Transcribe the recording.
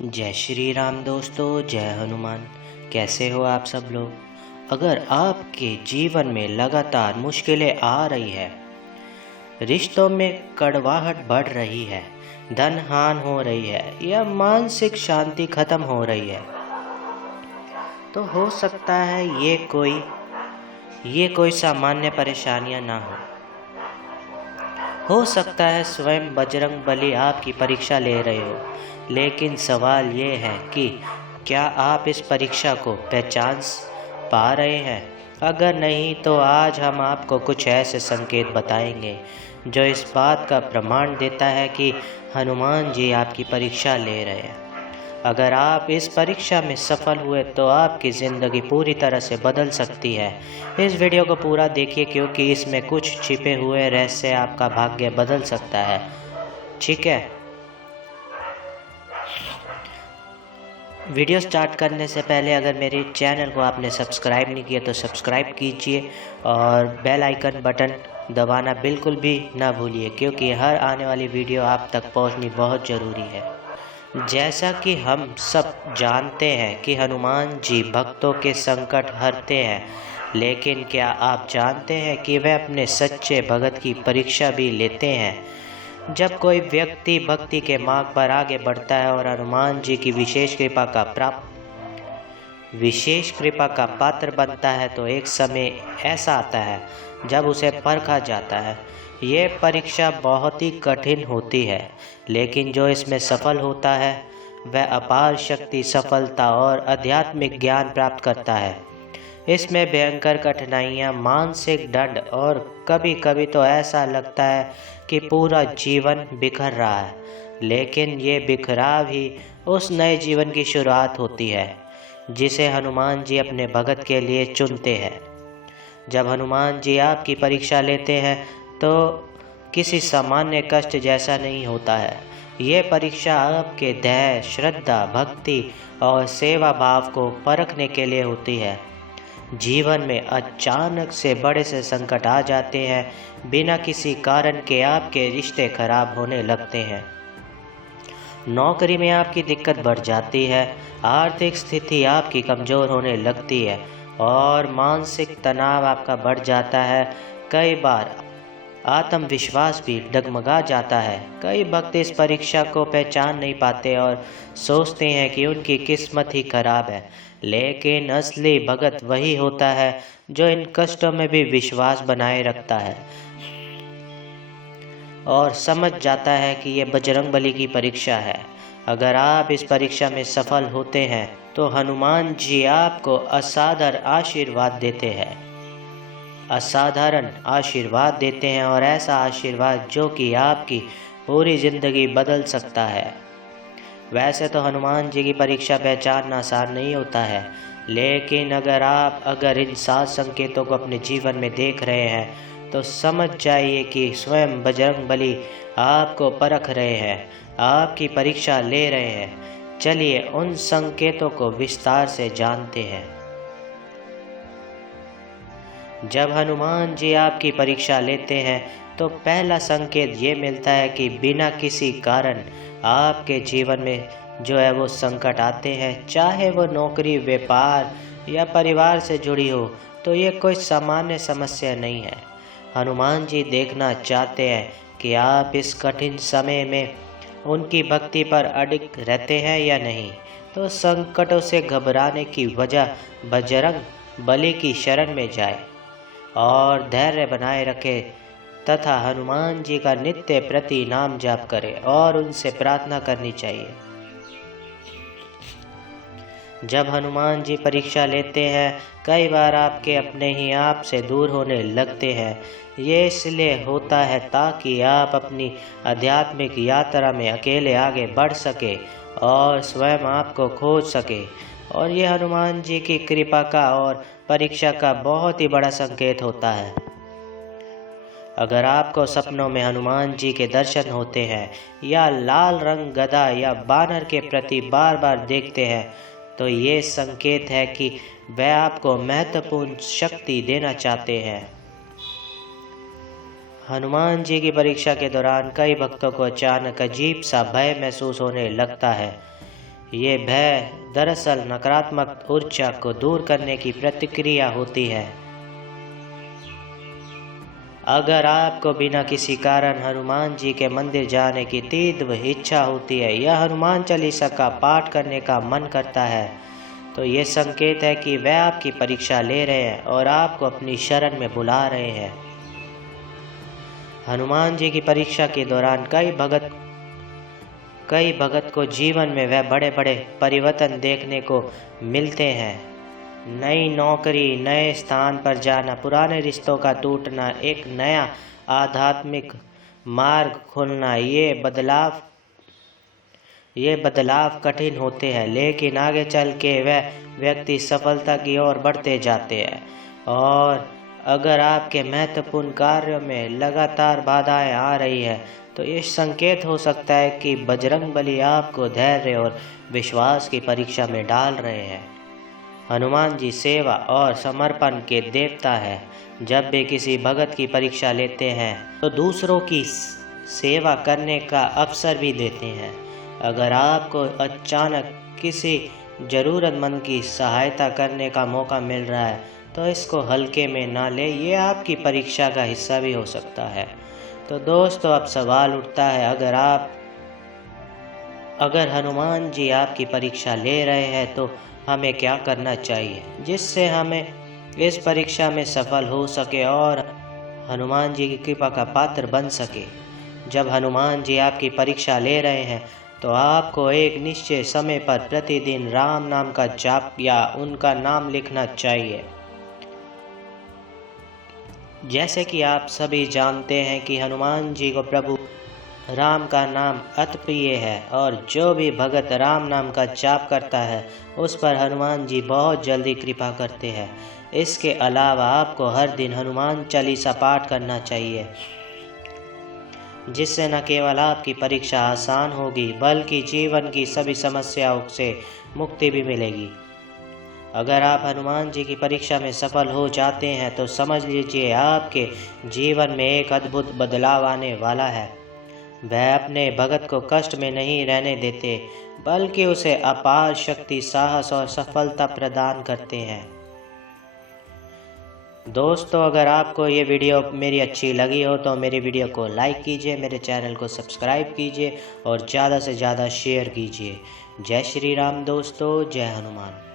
जय श्री राम दोस्तों, जय हनुमान। कैसे हो आप सब लोग। अगर आपके जीवन में लगातार मुश्किलें आ रही है, रिश्तों में कड़वाहट बढ़ रही है, धन हानि हो रही है या मानसिक शांति खत्म हो रही है, तो हो सकता है ये कोई सामान्य परेशानियां ना हो सकता है स्वयं बजरंग बली आपकी परीक्षा ले रहे हो। लेकिन सवाल ये है कि क्या आप इस परीक्षा को पहचान पा रहे हैं। अगर नहीं तो आज हम आपको कुछ ऐसे संकेत बताएंगे जो इस बात का प्रमाण देता है कि हनुमान जी आपकी परीक्षा ले रहे हैं। अगर आप इस परीक्षा में सफल हुए तो आपकी ज़िंदगी पूरी तरह से बदल सकती है। इस वीडियो को पूरा देखिए क्योंकि इसमें कुछ छिपे हुए रहस्य आपका भाग्य बदल सकता है। ठीक है, वीडियो स्टार्ट करने से पहले अगर मेरे चैनल को आपने सब्सक्राइब नहीं किया तो सब्सक्राइब कीजिए और बेल आइकन बटन दबाना बिल्कुल भी ना भूलिए क्योंकि हर आने वाली वीडियो आप तक पहुंचनी बहुत ज़रूरी है। जैसा कि हम सब जानते हैं कि हनुमान जी भक्तों के संकट हरते हैं, लेकिन क्या आप जानते हैं कि वे अपने सच्चे भगत की परीक्षा भी लेते हैं। जब कोई व्यक्ति भक्ति के मार्ग पर आगे बढ़ता है और हनुमान जी की विशेष कृपा का पात्र बनता है तो एक समय ऐसा आता है जब उसे परखा जाता है। ये परीक्षा बहुत ही कठिन होती है, लेकिन जो इसमें सफल होता है वह अपार शक्ति, सफलता और आध्यात्मिक ज्ञान प्राप्त करता है। इसमें भयंकर कठिनाइयाँ, मानसिक दंड और कभी कभी तो ऐसा लगता है कि पूरा जीवन बिखर रहा है, लेकिन ये बिखराव ही उस नए जीवन की शुरुआत होती है जिसे हनुमान जी अपने भगत के लिए चुनते हैं। जब हनुमान जी आपकी परीक्षा लेते हैं तो किसी सामान्य कष्ट जैसा नहीं होता है। ये परीक्षा आपके धैर्य, श्रद्धा, भक्ति और सेवा भाव को परखने के लिए होती है। जीवन में अचानक से बड़े से संकट आ जाते हैं, बिना किसी कारण के आपके रिश्ते खराब होने लगते हैं, नौकरी में आपकी दिक्कत बढ़ जाती है, आर्थिक स्थिति आपकी कमज़ोर होने लगती है और मानसिक तनाव आपका बढ़ जाता है। कई बार आत्मविश्वास भी डगमगा जाता है। कई भक्त इस परीक्षा को पहचान नहीं पाते और सोचते हैं कि उनकी किस्मत ही खराब है, लेकिन असली भगत वही होता है जो इन कष्टों में भी विश्वास बनाए रखता है और समझ जाता है कि ये बजरंगबली की परीक्षा है। अगर आप इस परीक्षा में सफल होते हैं तो हनुमान जी आपको असाधारण आशीर्वाद देते हैं और ऐसा आशीर्वाद जो कि आपकी पूरी ज़िंदगी बदल सकता है। वैसे तो हनुमान जी की परीक्षा पहचानना आसान नहीं होता है, लेकिन अगर इन 7 संकेतों को अपने जीवन में देख रहे हैं तो समझ जाइए कि स्वयं बजरंगबली आपको परख रहे हैं, आपकी परीक्षा ले रहे हैं। चलिए उन संकेतों को विस्तार से जानते हैं। जब हनुमान जी आपकी परीक्षा लेते हैं तो पहला संकेत ये मिलता है कि बिना किसी कारण आपके जीवन में जो है वो संकट आते हैं, चाहे वो नौकरी, व्यापार या परिवार से जुड़ी हो, तो ये कोई सामान्य समस्या नहीं है। हनुमान जी देखना चाहते हैं कि आप इस कठिन समय में उनकी भक्ति पर अडिग रहते हैं या नहीं। तो संकटों से घबराने की वजह बजरंग बली की शरण में जाए और धैर्य बनाए रखे तथा हनुमान जी का नित्य प्रति नाम जाप करें और उनसे प्रार्थना करनी चाहिए। जब हनुमान जी परीक्षा लेते हैं, कई बार आपके अपने ही आप से दूर होने लगते हैं। ये इसलिए होता है ताकि आप अपनी आध्यात्मिक यात्रा में अकेले आगे बढ़ सके और स्वयं आपको खोज सके। और ये हनुमान जी की कृपा का और परीक्षा का बहुत ही बड़ा संकेत होता है। अगर आपको सपनों में हनुमान जी के दर्शन होते हैं या लाल रंग गदा या बानर के प्रति बार बार देखते हैं तो ये संकेत है कि वह आपको महत्वपूर्ण शक्ति देना चाहते हैं। हनुमान जी की परीक्षा के दौरान कई भक्तों को अचानक अजीब सा भय महसूस होने लगता है। ये भय दरअसल नकारात्मक ऊर्जा को दूर करने की प्रतिक्रिया होती है। अगर आपको बिना किसी कारण हनुमान जी के मंदिर जाने की तीव्र इच्छा होती है या हनुमान चालीसा का पाठ करने का मन करता है, तो ये संकेत है कि वह आपकी परीक्षा ले रहे हैं और आपको अपनी शरण में बुला रहे हैं। हनुमान जी की परीक्षा के दौरान कई भगत को जीवन में वह बड़े बड़े परिवर्तन देखने को मिलते हैं। नई नौकरी, नए स्थान पर जाना, पुराने रिश्तों का टूटना, एक नया आध्यात्मिक मार्ग खुलना, ये बदलाव कठिन होते हैं, लेकिन आगे चल के वह व्यक्ति सफलता की ओर बढ़ते जाते हैं। और अगर आपके महत्वपूर्ण कार्यों में लगातार बाधाएं आ रही है, तो ये संकेत हो सकता है कि बजरंगबली आपको धैर्य और विश्वास की परीक्षा में डाल रहे हैं। हनुमान जी सेवा और समर्पण के देवता है। जब भी किसी भगत की परीक्षा लेते हैं तो दूसरों की सेवा करने का अवसर भी देते हैं। अगर आपको अचानक किसी ज़रूरतमंद की सहायता करने का मौका मिल रहा है, तो इसको हल्के में ना ले, ये आपकी परीक्षा का हिस्सा भी हो सकता है। तो दोस्तों, अब सवाल उठता है, अगर हनुमान जी आपकी परीक्षा ले रहे हैं तो हमें क्या करना चाहिए जिससे हमें इस परीक्षा में सफल हो सके और हनुमान जी की कृपा का पात्र बन सके। जब हनुमान जी आपकी परीक्षा ले रहे हैं तो आपको एक निश्चित समय पर प्रतिदिन राम नाम का जाप या उनका नाम लिखना चाहिए। जैसे कि आप सभी जानते हैं कि हनुमान जी को प्रभु राम का नाम अति प्रिय है और जो भी भगत राम नाम का जाप करता है उस पर हनुमान जी बहुत जल्दी कृपा करते हैं। इसके अलावा आपको हर दिन हनुमान चालीसा पाठ करना चाहिए, जिससे न केवल आपकी परीक्षा आसान होगी बल्कि जीवन की सभी समस्याओं से मुक्ति भी मिलेगी। अगर आप हनुमान जी की परीक्षा में सफल हो जाते हैं तो समझ लीजिए आपके जीवन में एक अद्भुत बदलाव आने वाला है। वह अपने भगत को कष्ट में नहीं रहने देते बल्कि उसे अपार शक्ति, साहस और सफलता प्रदान करते हैं। दोस्तों, अगर आपको ये वीडियो मेरी अच्छी लगी हो तो मेरी वीडियो को लाइक कीजिए, मेरे चैनल को सब्सक्राइब कीजिए और ज़्यादा से ज़्यादा शेयर कीजिए। जय श्री राम दोस्तों, जय हनुमान।